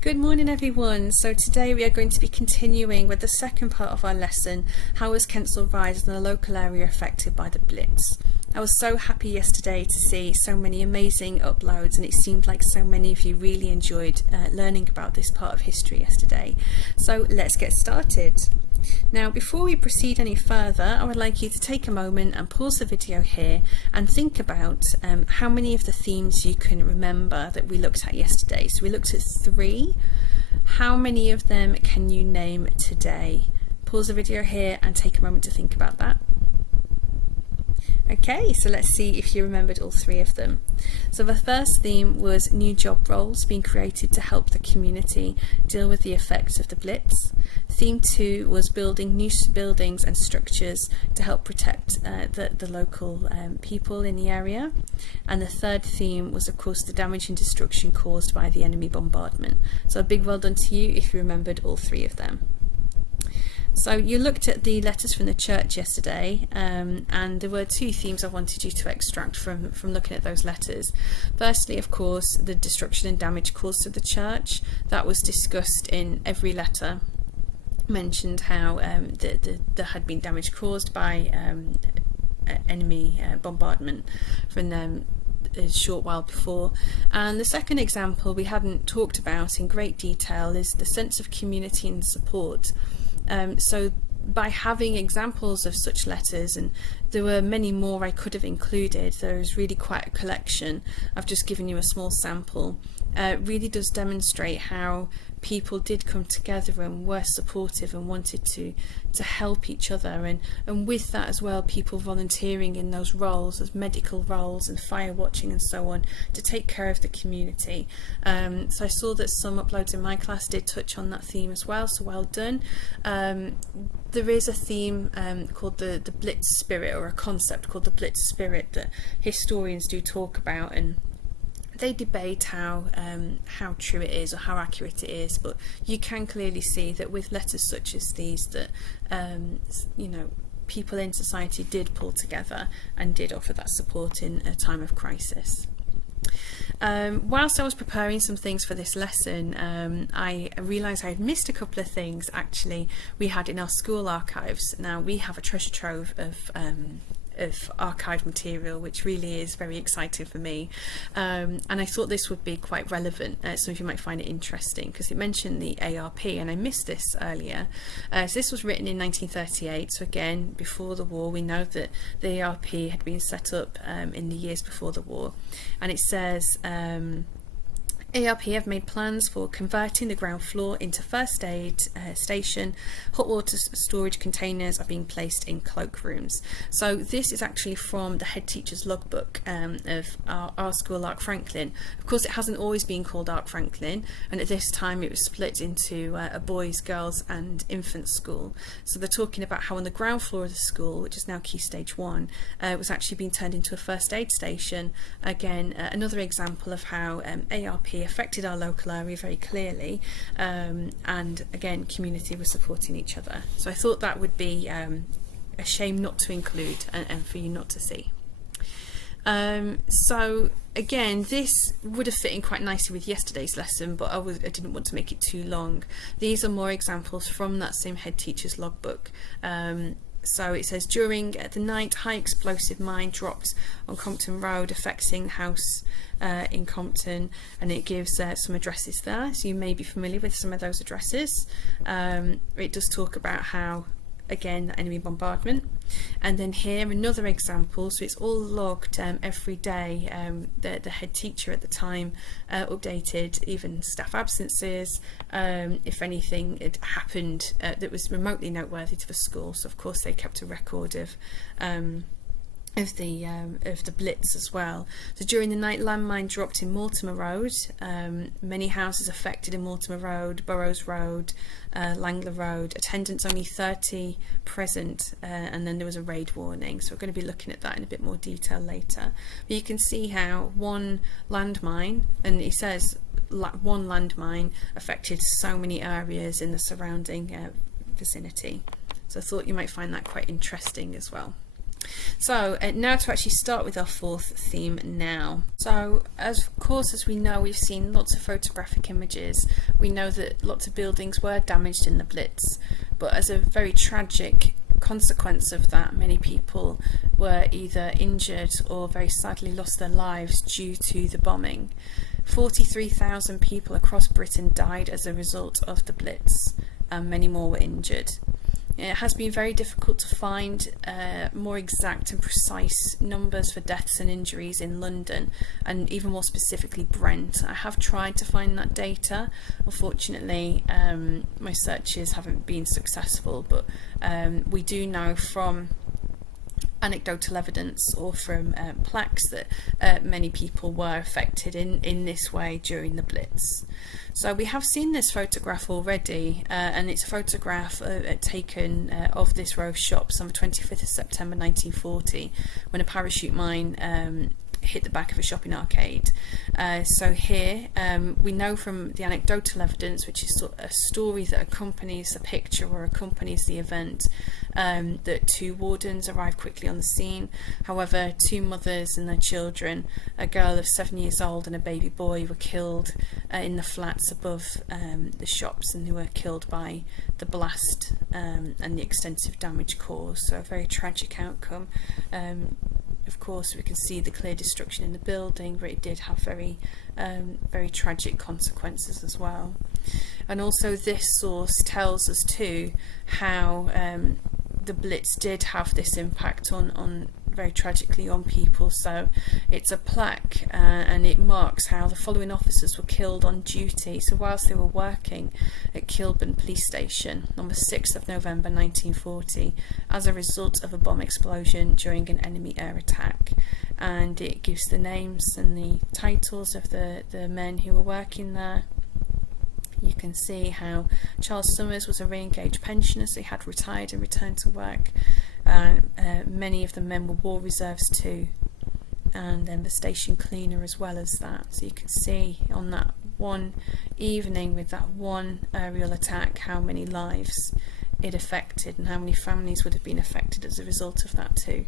Good morning everyone. So today we are going to be continuing with the second part of our lesson, how was Kensal Rise and the local area affected by the Blitz. I was so happy yesterday to see so many amazing uploads, and it seemed like so many of you really enjoyed learning about this part of history yesterday. So let's get started. Now, before we proceed any further, I would like you to take a moment and pause the video here and think about how many of the themes you can remember that we looked at yesterday. So we looked at 3. How many of them can you name today? Pause the video here and take a moment to think about that. Okay, so let's see if you remembered all 3 of them. So the first theme was new job roles being created to help the community deal with the effects of the Blitz. Theme 2 was building new buildings and structures to help protect the local people in the area. And the third theme was, of course, the damage and destruction caused by the enemy bombardment. So a big well done to you if you remembered all 3 of them. So you looked at the letters from the church yesterday, and there were 2 themes I wanted you to extract from looking at those letters. Firstly, of course, the destruction and damage caused to the church. That was discussed in every letter. Mentioned how there had been damage caused by enemy bombardment from them a short while before. And the second example we hadn't talked about in great detail is the sense of community and support. So by having examples of such letters, and there were many more I could have included, there is really quite a collection. I've just given you a small sample. Really does demonstrate how people did come together and were supportive and wanted to help each other, and with that as well, people volunteering in those roles as medical roles and fire watching and so on to take care of the community. So I saw that some uploads in my class did touch on that theme as well, so well done. There is a theme called the Blitz spirit, or a concept called the Blitz spirit, that historians do talk about, and they debate how true it is or how accurate it is, but you can clearly see that with letters such as these that people in society did pull together and did offer that support in a time of crisis. Whilst I was preparing some things for this lesson, I realised I had missed a couple of things actually we had in our school archives. Now, we have a treasure trove of archived material, which really is very exciting for me, and I thought this would be quite relevant. Some of you might find it interesting because it mentioned the ARP, and I missed this earlier. So this was written in 1938, so again before the war. We know that the ARP had been set up in the years before the war, and it says ARP have made plans for converting the ground floor into first aid station. Hot water storage containers are being placed in cloakrooms. So this is actually from the head teacher's logbook of our school, Ark Franklin. Of course, it hasn't always been called Ark Franklin, and at this time it was split into a boys, girls and infant school. So they're talking about how on the ground floor of the school, which is now Key Stage 1, was actually being turned into a first aid station. Again, another example of how ARP affected our local area very clearly, and again, community was supporting each other. So I thought that would be a shame not to include and for you not to see. So again, this would have fit in quite nicely with yesterday's lesson, but I didn't want to make it too long. These are more examples from that same head teacher's logbook. So it says, during the night, high explosive mine dropped on Compton Road, affecting the house in Compton, and it gives some addresses there, so you may be familiar with some of those addresses. It does talk about how, again, the enemy bombardment. And then here another example, so it's all logged every day. The head teacher at the time updated even staff absences, if anything had happened that was remotely noteworthy to the school. So of course they kept a record of the Blitz as well. So during the night, landmine dropped in Mortimer Road. Many houses affected in Mortimer Road, Burrows Road, Langler Road. Attendance only 30 present, and then there was a raid warning. So we're going to be looking at that in a bit more detail later. But you can see how one landmine, and it says one landmine affected so many areas in the surrounding vicinity. So I thought you might find that quite interesting as well. So now to actually start with our fourth theme now. So of course, as we know, we've seen lots of photographic images. We know that lots of buildings were damaged in the Blitz, but as a very tragic consequence of that, many people were either injured or very sadly lost their lives due to the bombing. 43,000 people across Britain died as a result of the Blitz, and many more were injured. It has been very difficult to find more exact and precise numbers for deaths and injuries in London, and even more specifically Brent. I have tried to find that data. Unfortunately, my searches haven't been successful, but we do know from anecdotal evidence or from plaques that many people were affected in this way during the Blitz. So we have seen this photograph already, and it's a photograph taken of this row of shops on the 25th of September 1940 when a parachute mine hit the back of a shopping arcade. So here we know from the anecdotal evidence, which is a story that accompanies the picture or accompanies the event, that two wardens arrived quickly on the scene. However, two mothers and their children, a girl of 7 years old and a baby boy, were killed in the flats above the shops, and they were killed by the blast and the extensive damage caused. So a very tragic outcome. Of course, we can see the clear destruction in the building, but it did have very tragic consequences as well. And also this source tells us too how the Blitz did have this impact on very tragically on people. So it's a plaque and it marks how the following officers were killed on duty, so whilst they were working at Kilburn Police Station on the 6th of November 1940 as a result of a bomb explosion during an enemy air attack. And it gives the names and the titles of the men who were working there. You can see how Charles Summers was a re-engaged pensioner, so he had retired and returned to work. Many of the men were war reserves too, and then the station cleaner as well as that. So you can see on that one evening with that one aerial attack how many lives it affected and how many families would have been affected as a result of that too.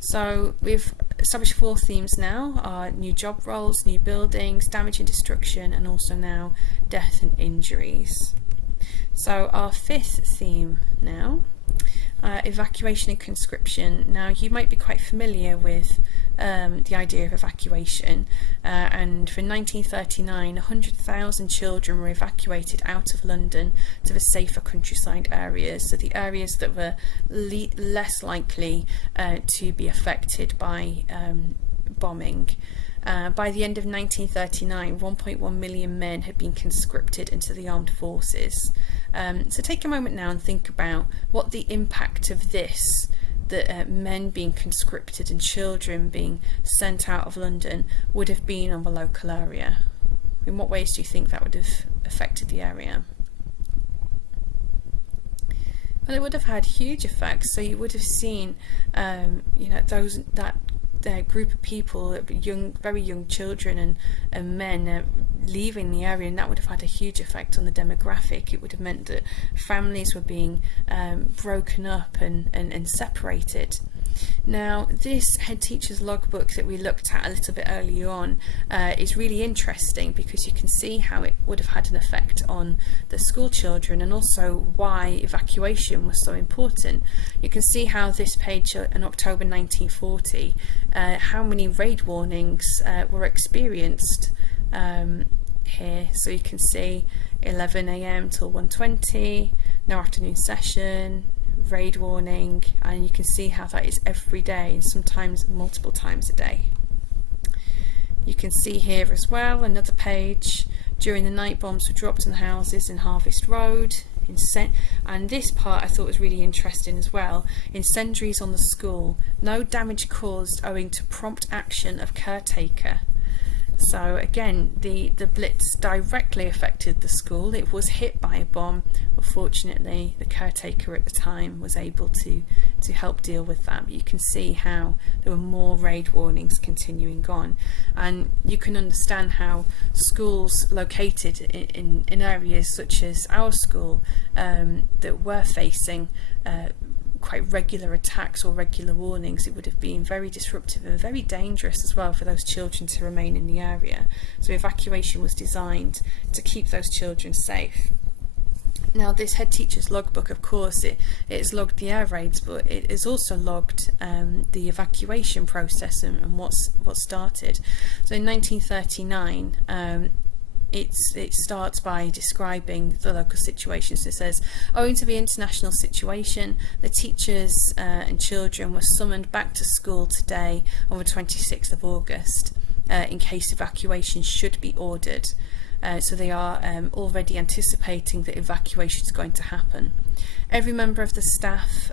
So we've established four themes now: our new job roles, new buildings, damage and destruction, and also now death and injuries. So our fifth theme now, evacuation and conscription. Now you might be quite familiar with the idea of evacuation, and for 1939 100,000 children were evacuated out of London to the safer countryside areas, so the areas that were less likely to be affected by bombing. By the end of 1939, 1.1 million men had been conscripted into the armed forces. So take a moment now and think about what the impact of this, that men being conscripted and children being sent out of London, would have been on the local area. In what ways do you think that would have affected the area? Well, it would have had huge effects. So you would have seen, that group of people, very young children and men leaving the area, and that would have had a huge effect on the demographic. It would have meant that families were being broken up and separated. Now, this head teacher's logbook that we looked at a little bit earlier on is really interesting, because you can see how it would have had an effect on the school children, and also why evacuation was so important. You can see how this page in October 1940, how many raid warnings were experienced here. So you can see 11 AM till 1:20, no afternoon session, raid warning, and you can see how that is every day and sometimes multiple times a day. You can see here as well another page. During the night, bombs were dropped on houses in Harvest Road. And this part I thought was really interesting as well. Incendiaries on the school. No damage caused owing to prompt action of caretaker. So again, the Blitz directly affected the school. It was hit by a bomb, but fortunately the caretaker at the time was able to help deal with that. But you can see how there were more raid warnings continuing on, and you can understand how schools located in areas such as our school that were facing quite regular attacks or regular warnings, it would have been very disruptive and very dangerous as well for those children to remain in the area. So evacuation was designed to keep those children safe. Now, this head teacher's logbook, of course, it has logged the air raids, but it has also logged the evacuation process and what started. So in 1939, it starts by describing the local situation. So it says, owing to the international situation, the teachers and children were summoned back to school today on the 26th of August in case evacuation should be ordered. So they are already anticipating that evacuation is going to happen. Every member of the staff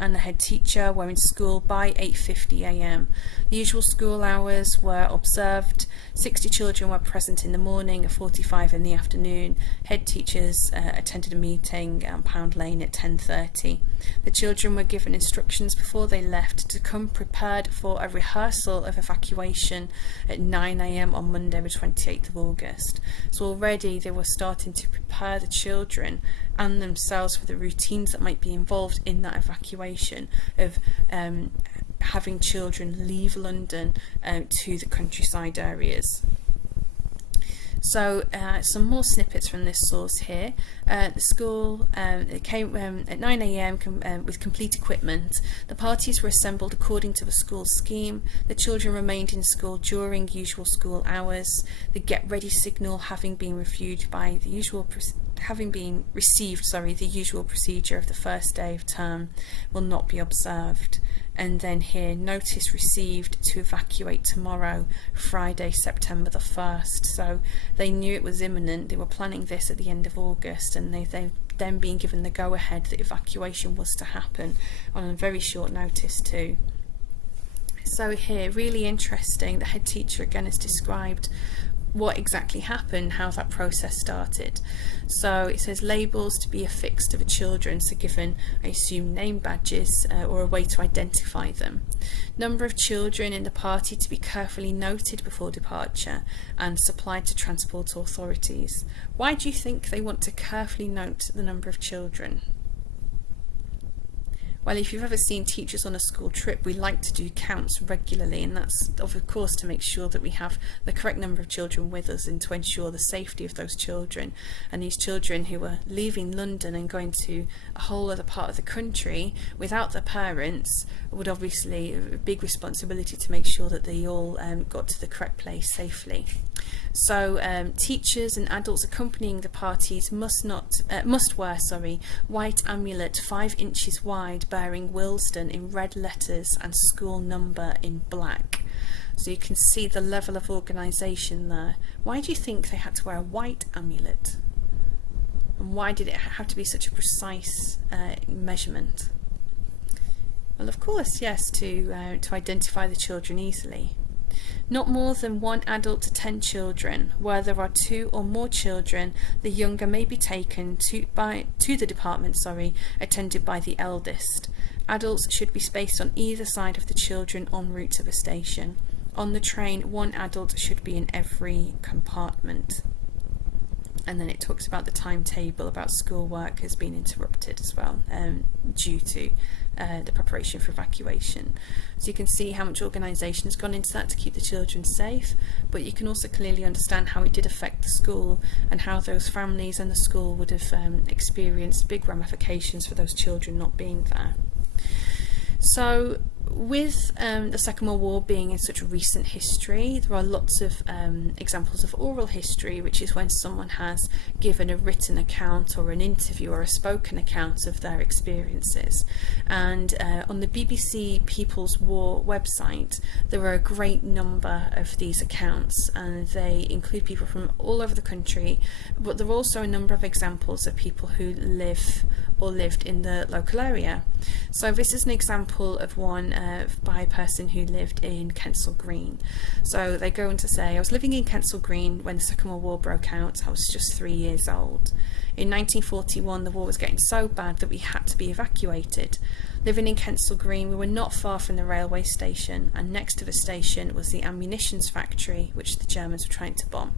and the head teacher were in school by 8:50 a.m. The usual school hours were observed. 60 children were present in the morning and 45 in the afternoon. Head teachers attended a meeting at Pound Lane at 10:30. The children were given instructions before they left to come prepared for a rehearsal of evacuation at 9 a.m. on Monday the 28th of August. So already they were starting to prepare the children and themselves for the routines that might be involved in that evacuation of having children leave London to the countryside areas. So some more snippets from this source here. The school it came at 9 a.m. With complete equipment. The parties were assembled according to the school scheme. The children remained in school during usual school hours. The get ready signal having been received by the usual the usual procedure of the first day of term will not be observed. And then here, notice received to evacuate tomorrow, Friday, September the 1st. So they knew it was imminent. They were planning this at the end of August, and they've then been given the go-ahead that evacuation was to happen on a very short notice too. So here, really interesting, the head teacher again has described what exactly happened, how that process started. So it says labels to be affixed to the children, so given, I assume, name badges or a way to identify them. Number of children in the party to be carefully noted before departure and supplied to transport authorities. Why do you think they want to carefully note the number of children? Well, if you've ever seen teachers on a school trip, we like to do counts regularly, and that's of course to make sure that we have the correct number of children with us and to ensure the safety of those children. And these children who are leaving London and going to a whole other part of the country without their parents would obviously a big responsibility to make sure that they all got to the correct place safely. So teachers and adults accompanying the parties must wear white amulet 5 inches wide bearing Willesden in red letters and school number in black. So you can see the level of organisation there. Why do you think they had to wear a white amulet? And why did it have to be such a precise measurement? Well, of course, yes, to identify the children easily. Not more than 1 adult to 10 children. Where there are 2 or more children, the younger may be taken to the department, attended by the eldest. Adults should be spaced on either side of the children en route to the station. On the train, 1 adult should be in every compartment. And then it talks about the timetable, about schoolwork has been interrupted as well due to the preparation for evacuation. So you can see how much organisation has gone into that to keep the children safe, but you can also clearly understand how it did affect the school and how those families and the school would have experienced big ramifications for those children not being there. So with the Second World War being in such a recent history, there are lots of examples of oral history, which is when someone has given a written account or an interview or a spoken account of their experiences. And on the BBC People's War website, there are a great number of these accounts, and they include people from all over the country, but there are also a number of examples of people who live or lived in the local area. So this is an example of one by a person who lived in Kensal Green. So they go on to say, I was living in Kensal Green when the Second World War broke out. I was just 3 years old. In 1941, the war was getting so bad that we had to be evacuated. Living in Kensal Green, we were not far from the railway station, and next to the station was the ammunitions factory, which the Germans were trying to bomb.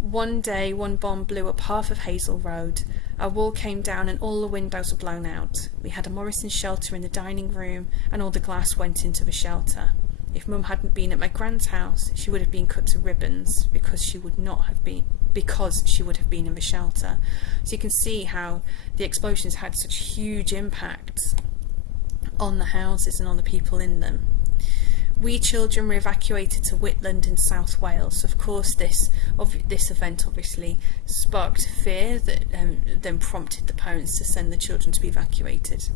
One day, one bomb blew up half of Hazel Road. Our wall came down and all the windows were blown out. We had a Morrison shelter in the dining room and all the glass went into the shelter. If Mum hadn't been at my grand's house, she would have been cut to ribbons because she would have been in the shelter. So you can see how the explosions had such huge impacts on the houses and on the people in them. We children were evacuated to Whitland in South Wales. Of course, this event obviously sparked fear that then prompted the parents to send the children to be evacuated.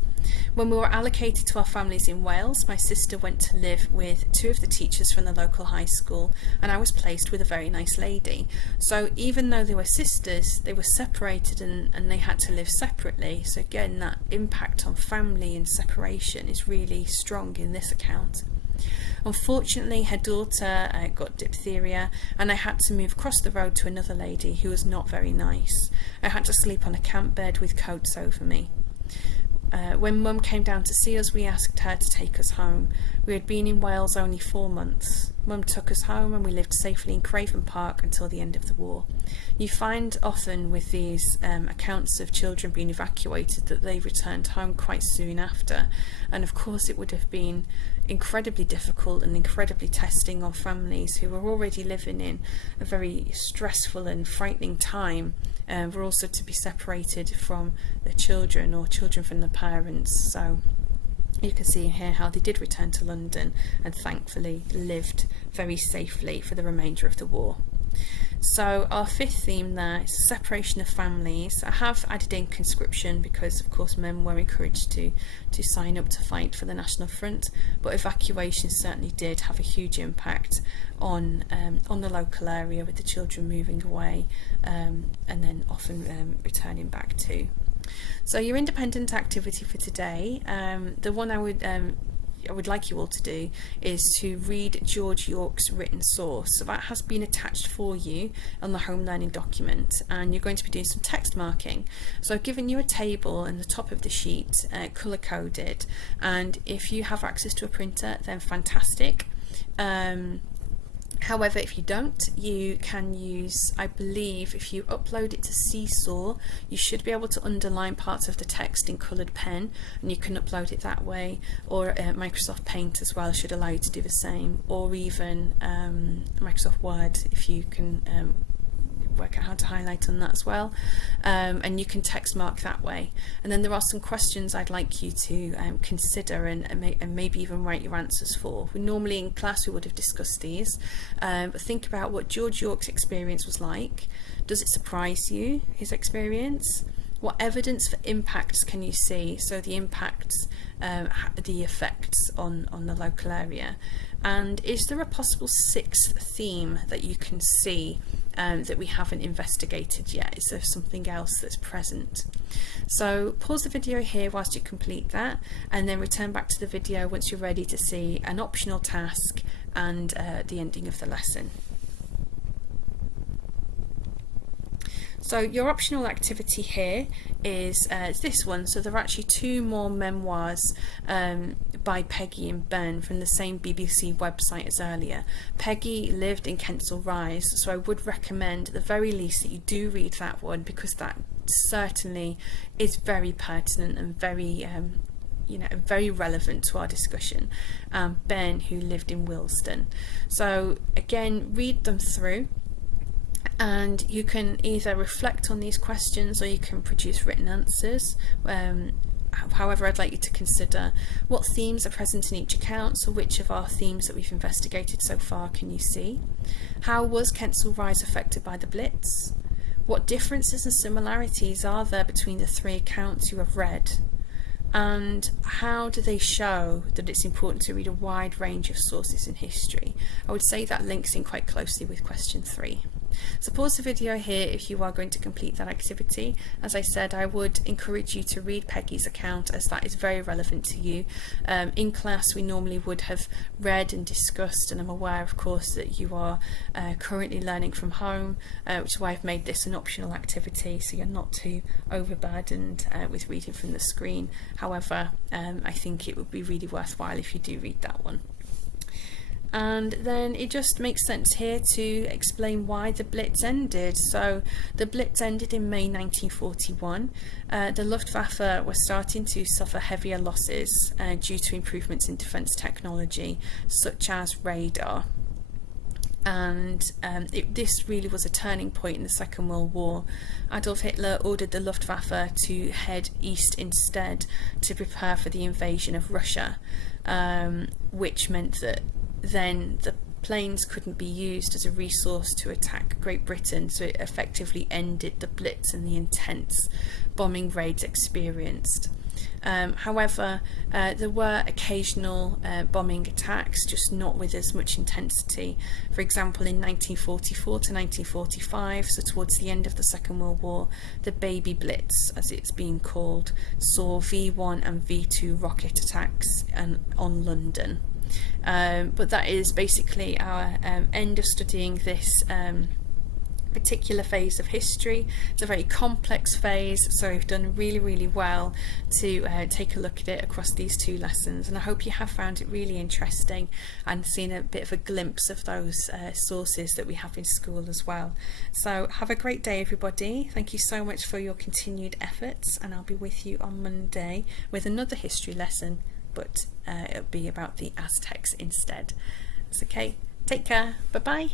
When we were allocated to our families in Wales, my sister went to live with two of the teachers from the local high school, and I was placed with a very nice lady. So even though they were sisters, they were separated and they had to live separately. So again, that impact on family and separation is really strong in this account. Unfortunately, her daughter got diphtheria and I had to move across the road to another lady who was not very nice. I had to sleep on a camp bed with coats over me. When Mum came down to see us, we asked her to take us home. We had been in Wales only 4 months. Mum took us home and we lived safely in Craven Park until the end of the war. You find often with these accounts of children being evacuated that they returned home quite soon after, and of course it would have been incredibly difficult and incredibly testing on families who were already living in a very stressful and frightening time, were also to be separated from the children or children from the parents. So you can see here how they did return to London and thankfully lived very safely for the remainder of the war. So our fifth theme there is separation of families. I have added in conscription because of course men were encouraged to sign up to fight for the National Front, but evacuation certainly did have a huge impact on the local area, with the children moving away and then often returning back too. So your independent activity for today, the one I would like you all to do is to read George Yorke's written source. So that has been attached for you on the home learning document, and you're going to be doing some text marking. So I've given you a table in the top of the sheet, colour coded, and if you have access to a printer then fantastic. However, if you don't, you can use, I believe, if you upload it to Seesaw, you should be able to underline parts of the text in coloured pen, and you can upload it that way, or Microsoft Paint as well should allow you to do the same, or even Microsoft Word if you can work out how to highlight on that as well, and you can text mark that way. And then there are some questions I'd like you to consider and maybe even write your answers for. Normally in class we would have discussed these, but think about what George Yorke's experience was like. Does it surprise you, his experience? What evidence for impacts can you see? So the impacts, the effects on the local area. And is there a possible sixth theme that you can see that we haven't investigated yet? Is there something else that's present? So pause the video here whilst you complete that, and then return back to the video once you're ready to see an optional task and the ending of the lesson. So your optional activity here is this one. So there are actually two more memoirs by Peggy and Ben from the same BBC website as earlier. Peggy lived in Kensal Rise, so I would recommend at the very least that you do read that one, because that certainly is very pertinent and very very relevant to our discussion. Ben, who lived in Willesden. So again, read them through, and you can either reflect on these questions or you can produce written answers. However, I'd like you to consider what themes are present in each account. So which of our themes that we've investigated so far can you see? How was Kensal Rise affected by the Blitz? What differences and similarities are there between the three accounts you have read? And how do they show that it's important to read a wide range of sources in history? I would say that links in quite closely with question 3. So pause the video here if you are going to complete that activity. As I said, I would encourage you to read Peggy's account, as that is very relevant to you. In class we normally would have read and discussed, and I'm aware of course that you are currently learning from home, which is why I've made this an optional activity, so you're not too overburdened with reading from the screen. However, I think it would be really worthwhile if you do read that one. And then it just makes sense here to explain why the Blitz ended. So the Blitz ended in May 1941. The Luftwaffe was starting to suffer heavier losses due to improvements in defence technology, such as radar. And this really was a turning point in the Second World War. Adolf Hitler ordered the Luftwaffe to head east instead to prepare for the invasion of Russia, which meant that then the planes couldn't be used as a resource to attack Great Britain, so it effectively ended the Blitz and the intense bombing raids experienced. However, there were occasional bombing attacks, just not with as much intensity. For example, in 1944 to 1945, so towards the end of the Second World War, the Baby Blitz, as it's been called, saw V1 and V2 rocket attacks on London. But that is basically our end of studying this particular phase of history. It's a very complex phase, so we've done really well to take a look at it across these 2 lessons, and I hope you have found it really interesting and seen a bit of a glimpse of those sources that we have in school as well. So have a great day, everybody. Thank you so much for your continued efforts, and I'll be with you on Monday with another history lesson, but it'll be about the Aztecs instead. It's okay. Take care. Bye bye.